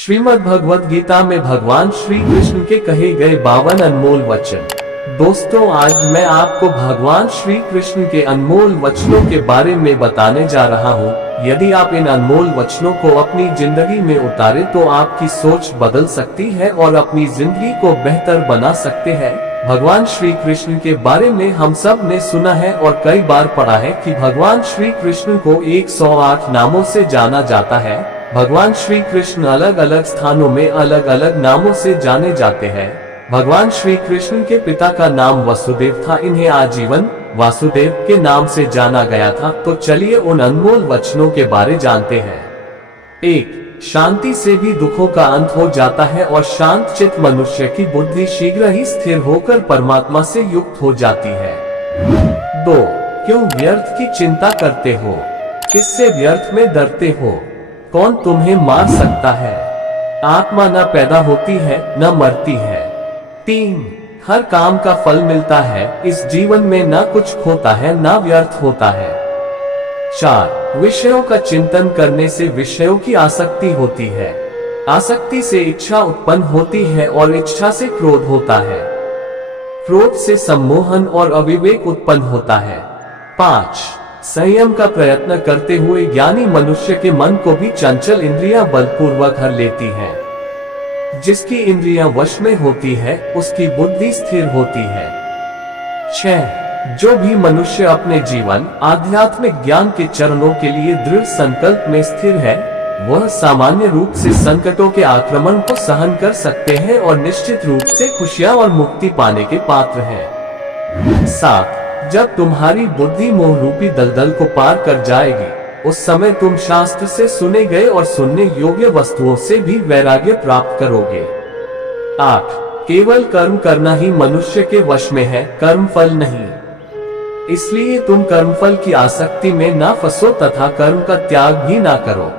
श्रीमद् भगवद गीता में भगवान श्री कृष्ण के कहे गए 52 अनमोल वचन। दोस्तों, आज मैं आपको भगवान श्री कृष्ण के अनमोल वचनों के बारे में बताने जा रहा हूँ। यदि आप इन अनमोल वचनों को अपनी जिंदगी में उतारे तो आपकी सोच बदल सकती है और अपनी जिंदगी को बेहतर बना सकते हैं। भगवान श्री कृष्ण के बारे में हम सब ने सुना है और कई बार पढ़ा है कि भगवान श्री कृष्ण को 108 नामों से जाना जाता है। भगवान श्री कृष्ण अलग अलग स्थानों में अलग अलग नामों से जाने जाते हैं। भगवान श्री कृष्ण के पिता का नाम वसुदेव था, इन्हें आजीवन वासुदेव के नाम से जाना गया था। तो चलिए उन अनमोल वचनों के बारे जानते हैं। 1. शांति से भी दुखों का अंत हो जाता है और शांत चित्त मनुष्य की बुद्धि शीघ्र ही स्थिर होकर परमात्मा से युक्त हो जाती है। 2. क्यों व्यर्थ की चिंता करते हो? किससे व्यर्थ में डरते हो? कौन तुम्हें मार सकता है? आत्मा न पैदा होती है न मरती है। 3. हर काम का फल मिलता है, इस जीवन में न कुछ खोता है न व्यर्थ होता है। 4. विषयों का चिंतन करने से विषयों की आसक्ति होती है। आसक्ति से इच्छा उत्पन्न होती है और इच्छा से क्रोध होता है। क्रोध से सम्मोहन और अविवेक उत्पन्न होता है। 5. संयम का प्रयत्न करते हुए ज्ञानी मनुष्य के मन को भी चंचल इंद्रियां बलपूर्वक हर लेती हैं। जिसकी इंद्रियां वश में होती है उसकी बुद्धि स्थिर होती है। 6. जो भी मनुष्य अपने जीवन आध्यात्मिक ज्ञान के चरणों के लिए दृढ़ संकल्प में स्थिर है, वह सामान्य रूप से संकटों के आक्रमण को सहन कर सकते हैं और निश्चित रूप से खुशियां और मुक्ति पाने के पात्र हैं। 7. जब तुम्हारी बुद्धि मोह रूपी दलदल को पार कर जाएगी, उस समय तुम शास्त्र से सुने गए और सुनने योग्य वस्तुओं से भी वैराग्य प्राप्त करोगे। 8. केवल कर्म करना ही मनुष्य के वश में है, कर्म फल नहीं। इसलिए तुम कर्मफल की आसक्ति में ना फंसो तथा कर्म का त्याग भी ना करो।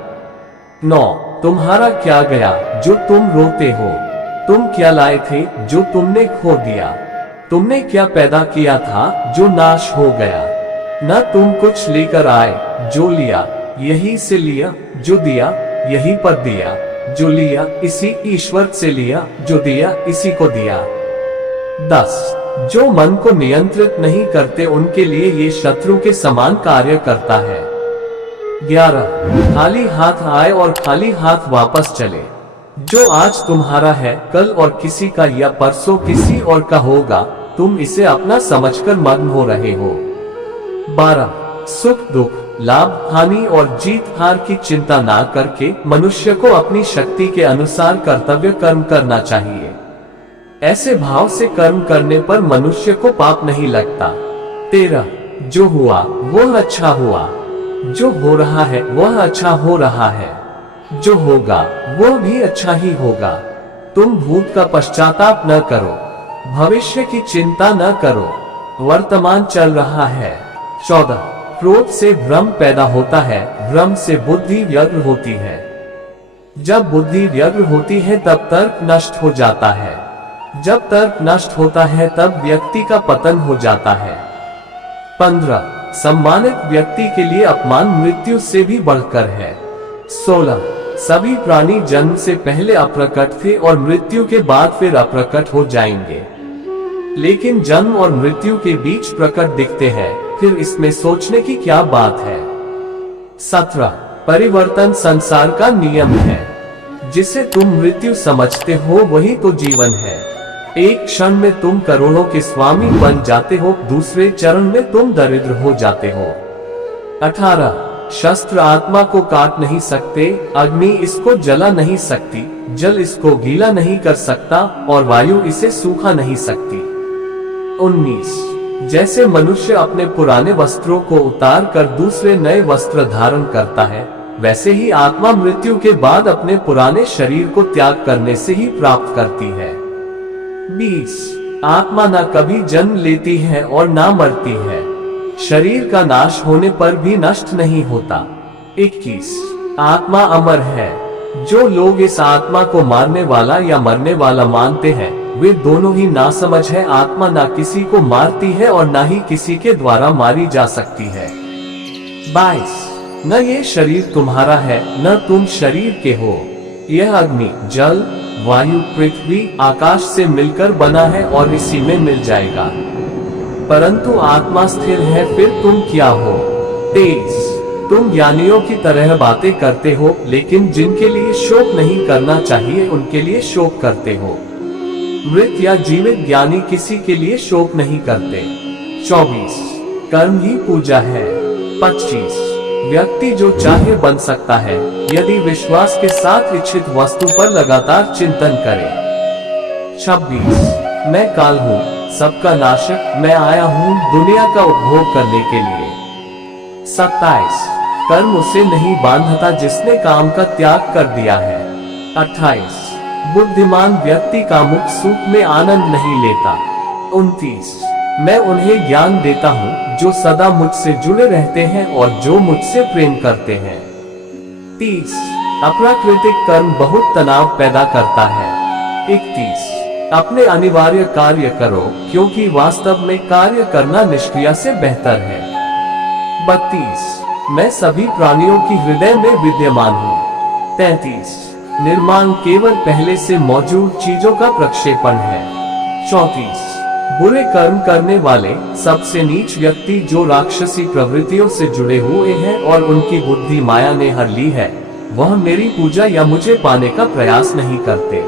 9. तुम्हारा क्या गया जो तुम रोते हो? तुम क्या लाए थे जो तुमने खो दिया? तुमने क्या पैदा किया था जो नाश हो गया? न तुम कुछ लेकर आए, जो लिया यही से लिया, जो दिया यही पर दिया, जो लिया इसी ईश्वर से लिया, जो दिया इसी को दिया। 10. जो मन को नियंत्रित नहीं करते उनके लिए ये शत्रु के समान कार्य करता है। 11. खाली हाथ आए और खाली हाथ वापस चले। जो आज तुम्हारा है कल और किसी का या परसों किसी और का होगा, तुम इसे अपना समझकर मग्न हो रहे हो। 12. सुख दुख लाभ हानि और जीत हार की चिंता ना करके मनुष्य को अपनी शक्ति के अनुसार कर्तव्य कर्म करना चाहिए। ऐसे भाव से कर्म करने पर मनुष्य को पाप नहीं लगता। 13. जो हुआ वह अच्छा हुआ, जो हो रहा है वह अच्छा हो रहा है, जो होगा वह भी अच्छा ही होगा। तुम भूत का पश्चाताप न करो, भविष्य की चिंता न करो, वर्तमान चल रहा है। 14. क्रोध से भ्रम पैदा होता है, भ्रम से बुद्धि व्यग्र होती है। जब बुद्धि व्यग्र होती है तब तर्क नष्ट हो जाता है। जब तर्क नष्ट होता है तब व्यक्ति का पतन हो जाता है। 15. सम्मानित व्यक्ति के लिए अपमान मृत्यु से भी बढ़कर है। 16. सभी प्राणी जन्म से पहले अप्रकट थे और मृत्यु के बाद फिर अप्रकट हो जाएंगे, लेकिन जन्म और मृत्यु के बीच प्रकट दिखते हैं, फिर इसमें सोचने की क्या बात है। 17. परिवर्तन संसार का नियम है। जिसे तुम मृत्यु समझते हो वही तो जीवन है। एक क्षण में तुम करोड़ों के स्वामी बन जाते हो, दूसरे चरण में तुम दरिद्र हो जाते हो। 18. शस्त्र आत्मा को काट नहीं सकते, अग्नि इसको जला नहीं सकती, जल इसको गीला नहीं कर सकता और वायु इसे सूखा नहीं सकती। 19. जैसे मनुष्य अपने पुराने वस्त्रों को उतार कर दूसरे नए वस्त्र धारण करता है, वैसे ही आत्मा मृत्यु के बाद अपने पुराने शरीर को त्याग करने से ही प्राप्त करती है। 20. आत्मा न कभी जन्म लेती है और ना मरती है, शरीर का नाश होने पर भी नष्ट नहीं होता। 21. आत्मा अमर है। जो लोग इस आत्मा को मारने वाला या मरने वाला मानते हैं, वे दोनों ही नासमझ है। आत्मा ना किसी को मारती है और ना ही किसी के द्वारा मारी जा सकती है। 22. न ये शरीर तुम्हारा है न तुम शरीर के हो, यह अग्नि जल वायु पृथ्वी आकाश से मिलकर बना है और इसी में मिल जाएगा। परंतु आत्मा स्थिर है, फिर तुम क्या हो? 23 तुम ज्ञानियों की तरह बातें करते हो, लेकिन जिनके लिए शोक नहीं करना चाहिए उनके लिए शोक करते हो। मृत या जीवित ज्ञानी किसी के लिए शोक नहीं करते। 24 कर्म ही पूजा है। 25 व्यक्ति जो चाहे बन सकता है, यदि विश्वास के साथ इच्छित वस्तु पर लगातार चिंतन करे। 26 मैं काल हूँ, सबका नाशक, मैं आया हूँ दुनिया का उपभोग करने के लिए। 27 कर्म उसे नहीं बांधता जिसने काम का त्याग कर दिया है। 28 बुद्धिमान व्यक्ति का मुख सुख में आनंद नहीं लेता। 29 मैं उन्हें ज्ञान देता हूँ जो सदा मुझसे जुड़े रहते हैं और जो मुझसे प्रेम करते हैं। 30 अप्राकृतिक कर्म बहुत तनाव पैदा करता है। 31 अपने अनिवार्य कार्य करो, क्योंकि वास्तव में कार्य करना निष्क्रिय से बेहतर है। 32 मैं सभी प्राणियों की हृदय में विद्यमान हूँ। 33 निर्माण केवल पहले से मौजूद चीजों का प्रक्षेपण है। 34 बुरे कर्म करने वाले सबसे नीच व्यक्ति जो राक्षसी प्रवृत्तियों से जुड़े हुए हैं और उनकी बुद्धि माया ने हर ली है, वह मेरी पूजा या मुझे पाने का प्रयास नहीं करते।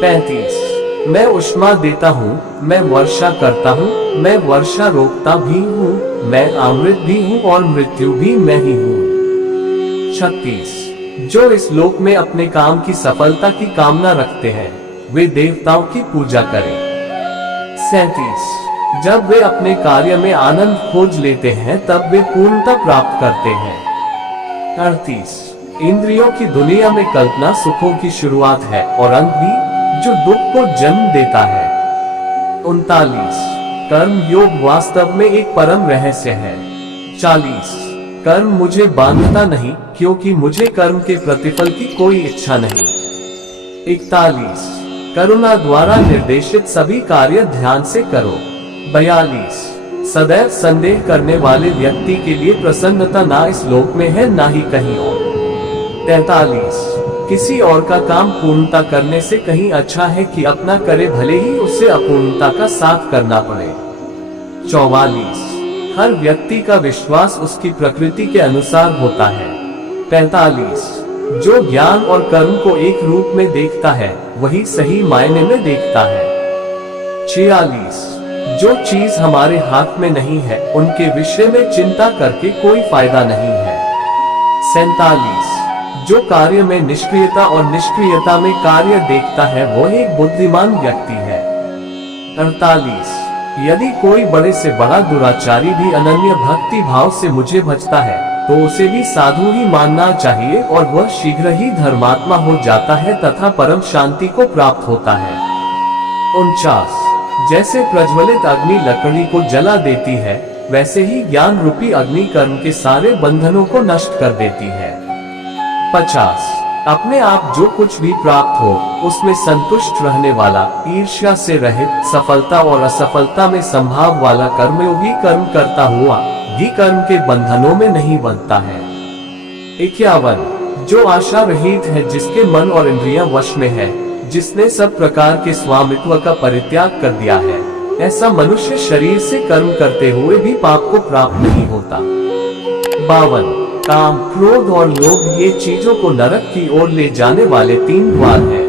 35 मैं उष्मा देता हूँ, मैं वर्षा करता हूँ, मैं वर्षा रोकता भी हूँ, मैं अमृत भी हूँ और मृत्यु भी मैं ही हूँ। 36 जो इस लोक में अपने काम की सफलता की कामना रखते हैं, वे देवताओं की पूजा करें। 37 जब वे अपने कार्य में आनंद खोज लेते हैं, तब वे पूर्णता प्राप्त करते हैं। 38 इंद्रियों की दुनिया में कल्पना सुखों की शुरुआत है और अंत भी, जो दुख को जन्म देता है। 39 कर्म योग वास्तव में एक परम रहस्य है। 40 कर्म मुझे बांधता नहीं, क्योंकि मुझे कर्म के प्रतिफल की कोई इच्छा नहीं। 41 करुणा द्वारा निर्देशित सभी कार्य ध्यान से करो। 42 सदैव संदेह करने वाले व्यक्ति के लिए प्रसन्नता ना इस लोक में है ना ही कहीं और। 43 किसी और का काम पूर्णता करने से कहीं अच्छा है कि अपना करे, भले ही उसे अपूर्णता का साथ करना पड़े। 44 हर व्यक्ति का विश्वास उसकी प्रकृति के अनुसार होता है। 45 जो ज्ञान और कर्म को एक रूप में देखता है, वही सही मायने में देखता है। 46 जो चीज हमारे हाथ में नहीं है, उनके विषय में चिंता करके कोई फायदा नहीं है। 47 जो कार्य में निष्क्रियता और निष्क्रियता में कार्य देखता है, वो एक बुद्धिमान व्यक्ति है। 48 यदि कोई बड़े से बड़ा दुराचारी भी अनन्य भक्ति भाव से मुझे भजता है, तो उसे भी साधु ही मानना चाहिए और वह शीघ्र ही धर्मात्मा हो जाता है तथा परम शांति को प्राप्त होता है। 49 जैसे प्रज्वलित अग्नि लकड़ी को जला देती है, वैसे ही ज्ञान रूपी अग्नि कर्म के सारे बंधनों को नष्ट कर देती है। 50 अपने आप जो कुछ भी प्राप्त हो, उसमें संतुष्ट रहने वाला, ईर्ष्या से रहित, सफलता और असफलता में संभाव वाला कर्मयोगी कर्म करता हुआ भी कर्म के बंधनों में नहीं बनता है। 51 जो आशा रहित है, जिसके मन और इंद्रियां वश में है, जिसने सब प्रकार के स्वामित्व का परित्याग कर दिया है, ऐसा मनुष्य शरीर से कर्म करते हुए भी पाप को प्राप्त नहीं होता। 52 काम, क्रोध और लोभ ये चीजों को नरक की ओर ले जाने वाले 3 द्वार हैं।